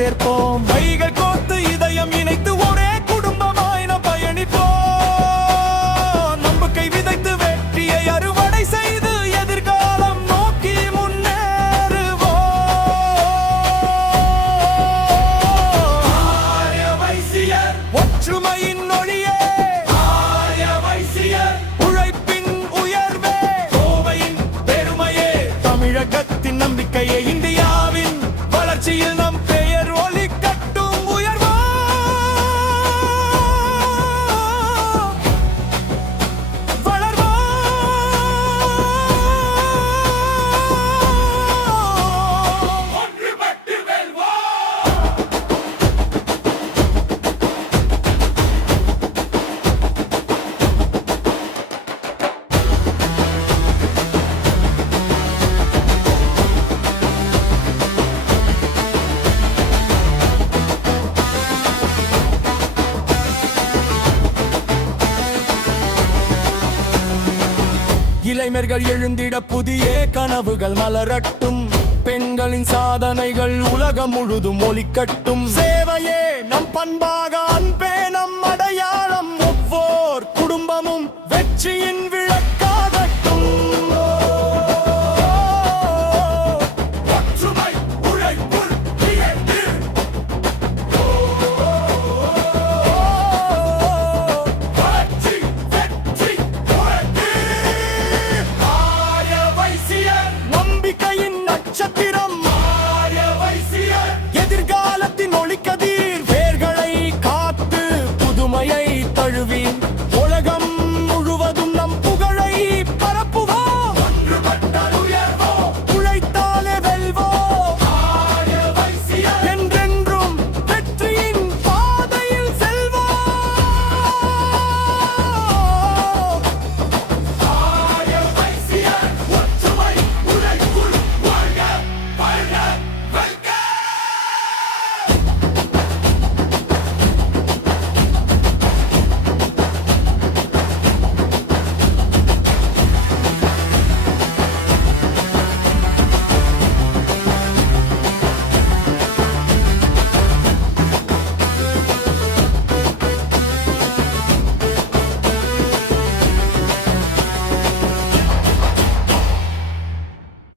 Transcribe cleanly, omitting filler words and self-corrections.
சேர்ப்போம். கைகள் கோர்த்து இதயம் இணைத்து ஒரே குடும்பமாய் நாம் பயணிப்போம். நம்பிக்கை விதைத்து வெற்றியை அறுவடை செய்து எதிர்காலம் நோக்கி முன்னேறுவோம். ஆரிய வைசியர் ஒற்றுமையின் ஒளியே, ஆரிய வைசியர் உழைப்பின் உயர்வே, கோவையின் பெருமையே, தமிழகத்தின் நம்பிக்கையே, இந்தியாவின் வளர்ச்சியில் நம் பெயர் ஒலிக்கட்டும் உயர்வா. வளர்வா. ஒன்றுபட்டு வெல்வோம். இளைஞர்கள் எழுந்திட புதிய கனவுகள் மலரட்டும். பெண்களின் சாதனைகள் உலகம் முழுதும் ஒலிக்கட்டும். சேவையே நம் பண்பாக, அன்பே நம் அடையாளம். ஒவ்வொரு குடும்பமும் வெற்றியின் விளக்காகட்டும். ஒற்றுமை உழைப்புள் இயற்று. வளர்ச்சி வெற்றி உழைப்பு. ஆரிய வைசியர் நம்பிக்கையின் நட்சத்திரம். ஆரிய வைசியர் எதிர்காலத்தின் ஒளிக்கதிர்.